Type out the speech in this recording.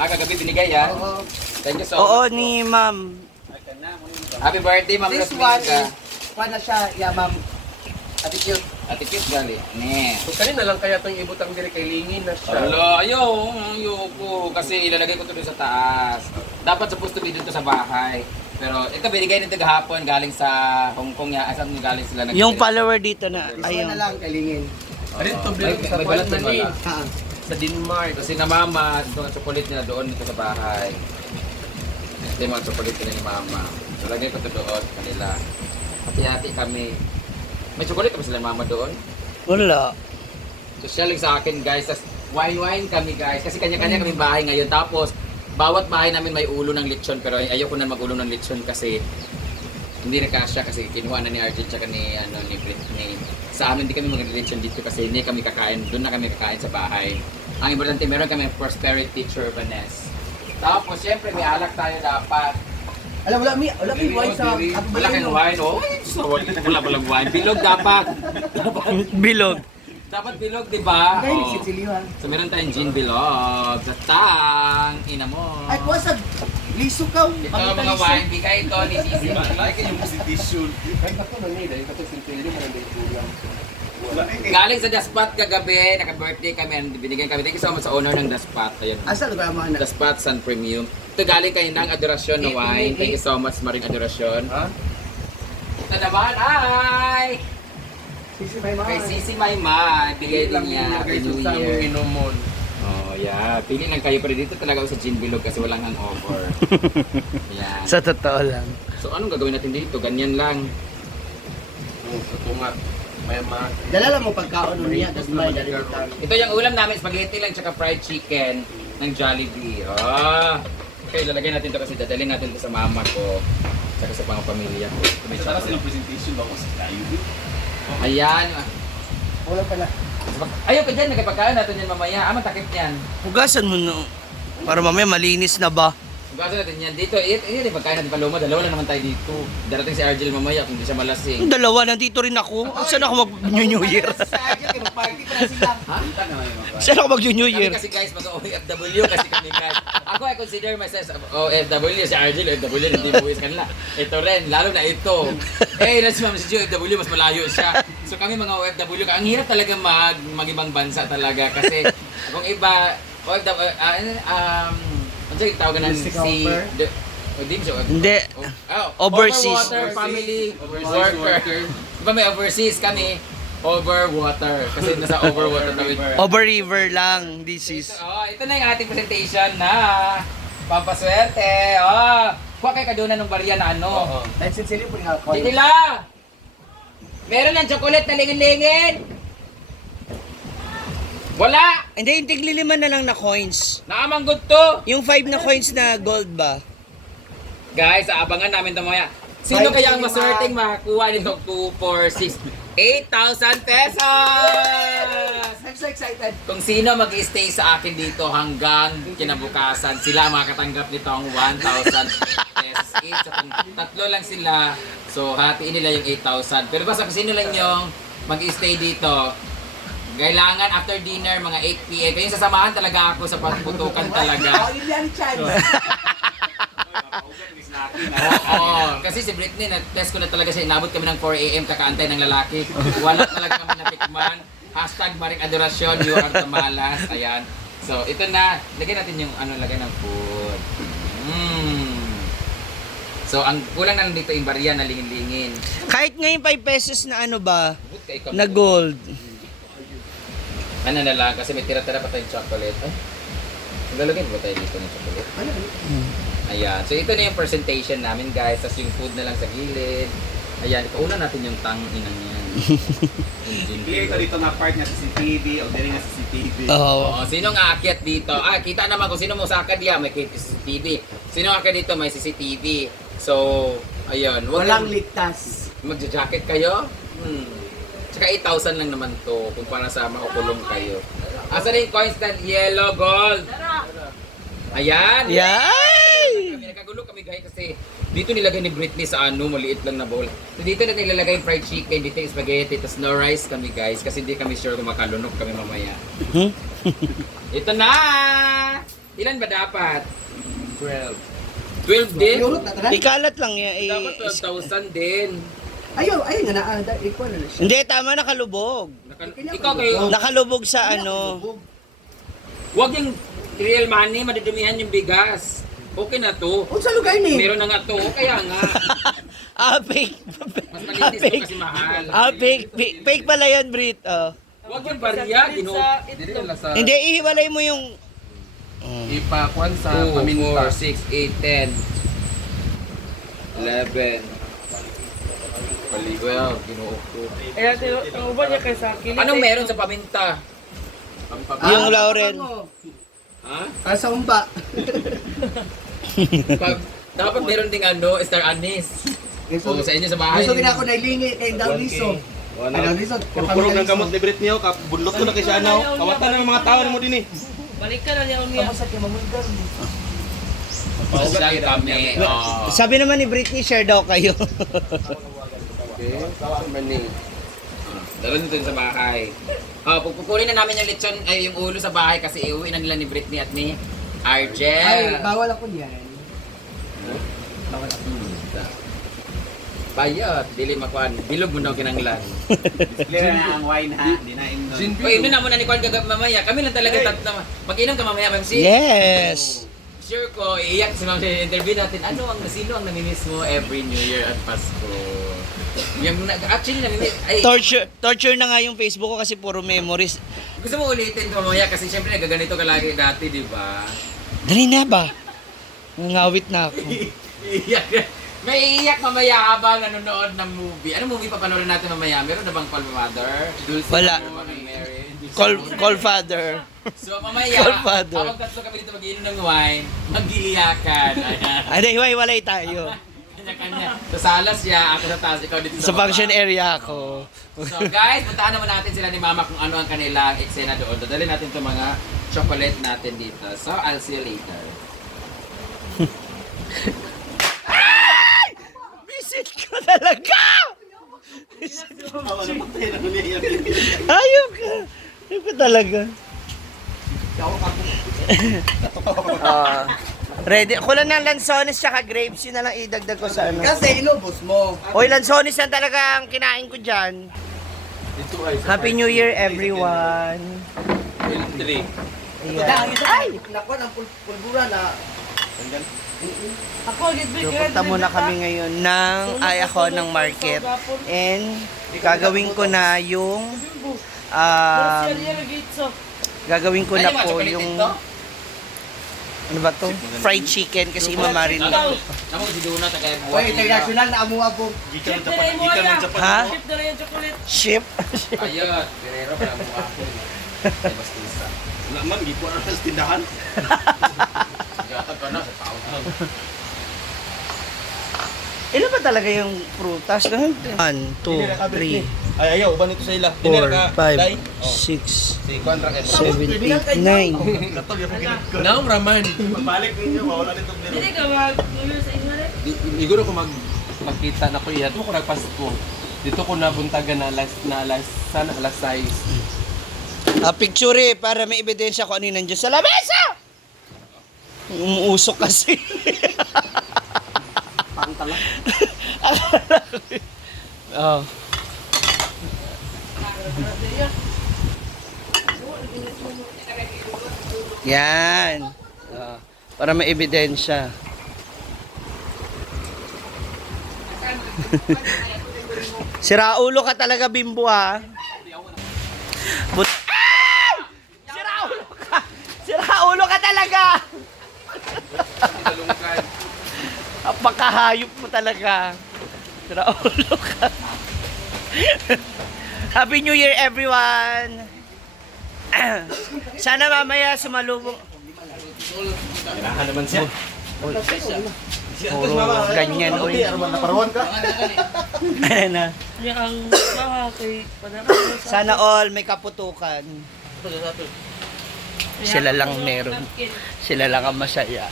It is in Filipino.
Kagabi binigay yan. Oo. Thank you so Oo, much. ni ma'am. Happy birthday, Ma'am This Rosmika. one is, kuha na siya, yeah, ma'am. Attitude. Attitude gali. Ne. So kanina lang kaya itong ibutang dire kay Lingin na siya. Alo, ayoko. Kasi ilalagay ko ito doon sa taas. Dapat supposed to be dito sa bahay. Pero ito binigay nito gahapon galing sa Hong Kong ya. Asan galing sila nag- Yung follower dito na, This one ayun. na lang, kalingin. Arin to May- bilog sa may balat Puerto na wala. Ah. sa Denmark. Kasi na mama, ito ang chocolate niya doon dito sa bahay. Ito yung mga chocolate nila ni mama. So lagay ko ito doon kanila. Hati-hati kami. May chocolate ba sila mama doon? Wala. So siya lang sa akin guys. Tas wine kami guys. Kasi kanya-kanya kami bahay ngayon. Tapos bawat bahay namin may ulo ng lechon. Pero ayoko na mag-ulo ng lechon kasi hindi na kasya kasi kinuha na ni Arjun tsaka ni, ni Britney. Sa amin hindi kami mag-lechon dito kasi hindi kami kakain. Doon na kami kakain sa bahay. Ang importante meron kami prosperity churbaness. Tapos syempre may alak tayo dapat. Alam, wala may wine sa... Wala kang wine. Oh, wala palang wine. Bilog dapat. Bilog. Dapat bilog, di ba? Kaya Oh. ni Sicilian. So meron tayong gin bilog. Zatang, ina mo. Ay, kuha sa liso ka. Ito mga wine, bigay ito ni Sisi. Ay kato na nila, yung kato sintilyo mo nang kulang. Galing sa Daspat kagabi, naka-birthday kami, and binigyan kami. Thank you so much sa owner ng Daspat. Ayun. Asa lugar mo anak? Daspat Sun Premium. Ito galing kayo ng Adorasyon na wine. Thank you so much, Maring Adorasyon. Ha? Ito naman ay Sisi may mga. kay Sisi Maymay. Bigay din niya. Happy New sa Year. inomon. Oh, yeah. Pili lang kayo. Pero dito talaga ako sa gin bilog kasi walang hangover. Yan. Sa totoo lang. So, anong gagawin natin dito? Ganyan lang. Tungat. May mga Dala lang mo pagkaon nun niya, tapos may dalimutan. Ito yung ulam namin, spaghetti lang tsaka fried chicken ng Jollibee. Ah. Okay, lalagay natin ito kasi dadalhin natin ito sa mama ko tsaka sa mga pamilya ko. Ito may chocolate. presentation ba ko sa tayo? Ayan. Wala pala. Ayaw ka dyan, nagkapagkaan natin yan mamaya. Ah, matakip yan. Hugasan mo no. Para mamaya malinis na ba? Hugasan natin yan dito. Yan yung pagkain natin paloma. Dalawa lang naman tayo dito. Darating si Argel mamaya kung hindi siya malasing. Yung dalawa, nandito rin ako. Saan ako mag-New Year? Sa akin, party pa na sila. Ha? Saan ako mag-New Kami Year? kasi guys, mag-OFW kasi kami guys. Ako I consider myself OFW, si Argel OFW, hindi mo sa kanila. Ito rin, lalo na ito. Si Ma'am si OFW, mas malayo siya. So kami mga OFW, ang hirap talaga mag-ibang bansa talaga kasi kung iba, OFW, ano siya yung tawagan ng Hindi. Overseas. Overwater family worker. Diba may overseas kami, overwater. Kasi nasa overwater kami. Over river lang. This is. Ito na yung ating presentation na pampaswerte. Kuha kay kaduna ng barya na ano. Dahil Sicily po nga ako. Hindi la! Meron ng chocolate na lingin-lingin! Wala! Hindi, yung tigliliman na lang na coins. Nakamanggod to! Yung 5 na coins na gold ba? Guys, aabangan namin ito mamaya. Sino kaya ang maswerteng makakuha nito 2, 4, 6, 8,000 pesos! I'm so excited. Kung sino mag-stay sa akin dito hanggang kinabukasan, sila makatanggap nito ang 1,000 pesos each. So, kung tatlo lang sila, so hatiin nila yung 8,000. Pero basta kung sino lang yung mag-stay dito, kailangan after dinner, mga 8 p.m. Kaya sasamahan talaga ako sa pagputukan talaga. Oh, yun yan, chance. Oo, kasi si Britney, na-test ko na talaga siya. Inabot kami ng 4 a.m. kakaantay ng lalaki. Wala talaga kami natikman. Hashtag Maring Adorasyon, you are the malas. Ayan. So, ito na. Lagyan natin yung lagay ng food. So, ang kulang na lang dito yung barya na lingin-lingin. Kahit ngayon 5 pesos na ano ba? But kay ikaw, Na gold. ano na lang, kasi may tira-tira pa tayong chocolate. Ay, lalagyan ba tayo dito ng chocolate? Ayan. So, ito na yung presentation namin, guys. Tapos yung food na lang sa gilid. Ayan. Ikauna natin yung inang yan. Clear ito dito na part na CCTV o dali na CCTV. Oo. Oo, sino nga aakyat dito? Kita naman kung sino mo sa akin diyan, may CCTV. Sino aakyat dito, may CCTV. So, ayun. Walang ligtas. Magja-jacket kayo? Tsaka 8,000 lang naman to kung para sa makukulong kayo. Asa na yung coins na yellow, gold? Ayan. Yay! Kami nagkagulo kami guys kasi dito nilagay ni Britney sa maliit lang na bowl. So dito na nilalagay yung fried chicken, dito yung spaghetti, tapos no rice kami guys kasi hindi kami sure kung makalunok kami mamaya. Ito na! Ilan ba dapat? 12. 12 din? Iurot na tara. Ikalat lang yan. Dapat 12,000 din. Ayun na na. Equal na siya. Hindi, tama nakalubog. Ikaw kayo, Nakalubog sa ano. huwag yung real money, madidumihan yung bigas. Okay na to. O sa lugar ni. Meron na nga to, kaya nga. Fake. Mas malinis to kasi mahal. Fake pala yan, Brit. Huwag yung barya, Dili lang sa Hindi, ihiwalay mo yung... ipakuan sa 2, 4, paminta. 6, 8, 10, 11, 12, ginuok ko. Ang uban niya kay sa kilit. Anong meron sa paminta? Yung Lauren. Ha? Para sa umba. Dapat meron ding star anise. O sa inyo sa bahay. Gusto gina ako nailingi kay Dauniso. Ay Dauniso. Puro ng gamot ni Brit niyo, kabulot ko na kay siya ano. Kawatan ng mga tao mo din eh. Balikan na niya niya. Kamusta kay Mamulgar? Pasyal kami. Oh. Sabi naman ni Britney, share daw kayo. Okay. Mani. Dalhin nito sa bahay. Pupulin na namin yung lechon, ay yung ulo sa bahay kasi iuwi na nila ni Britney at ni Ay, Argel. bawal ako niyan. Bawal ako. Bayot, dili makuan. Bilog mo daw kinanglan. Clear na ang wine ha. Di na yung... Uy, inom na muna ni Kwan gagab mamaya. Kami lang talaga tatlo. Mag-inom ka mamaya, Ma'am Si. Yes. Sure ko, iiyak si Ma'am Si. Interview natin, sino ang namimiss mo every New Year at Pasko? Actually, namimiss, Torture na nga yung Facebook ko kasi puro memories. gusto mo ulitin ko mamaya kasi syempre nagaganito ka lagi dati, di ba? Dali na ba? Ngawit na ako. Iiyak. May iiyak mamaya habang nanonood ng movie. Anong movie papanoorin natin mamaya? Meron na bang Call Mother? Dulce Wala. Amor ng Mary? Call father. So mamaya, Call Father. habang tatlo kami dito mag-iinom ng wine, mag-iiyakan. Ayan. Ay, hiwa-hiwalay tayo. Kanya-kanya. Sa sala siya, ako sa taas, ikaw dito Sa baba. function area ako. So guys, puntahan naman natin sila ni Mama kung ano ang kanilang eksena doon. Dadali natin itong mga chocolate natin dito. So, I'll see you later. Visit ko talaga! Ayok ka! Ayok ka talaga. Ready? Kulang ng lansones tsaka grapes. Yun na lang idagdag ko sa ano. Kasi inubos mo. Oy, lansones na talaga ang kinain ko dyan. Happy New Year, everyone. 3. Ayan. Ay! Nakuha ng pulbura na. Ako, gitbit. Pupunta muna kami ngayon ng market. And gagawin ko na yung gagawin ko na po yung ano ba to? Fried chicken kasi imamarin. Namo si Duna kaya Oy, international na amuha po. Ship na rin mo yan. Ha? Ship na rin yung chocolate. Ship? Ayun, Guerrero para mo ako. Ay bastisa. Naman, gipo na sa tindahan. Gatag ka na sa tao. Ilan ba talaga yung prutas? 1, 2, 3, Ay, ayaw, uban ito sa ila. 4, 5, 6, Si Contra Ed. 7, 8, 9. Naong raman. Magbalik ninyo, mawala dito. Hindi ka mag-New Year sa inyo rin? Iguro ko magkita na ko iya. Dito ko nagpasko. Dito ko nabuntagan na alas 6. Picture para may ebidensya kung ano yung nandiyan sa lamesa! Umuusok kasi. Pangtala. Oh. Yan. Para may ebidensya. Siraulo ka talaga, Bimbo, ha? Ay! Siraulo ka! Siraulo ka talaga! Apakahayop mo talaga. Siraulo ka. Happy New Year, everyone! Sana mamaya sumalubong. Kailangan naman siya. Puro ganyan. Oy. Naparawan ka? Ayan na. Yung ang kay panarap. Sana all may kaputukan. Sila lang meron. Sila lang ang masaya.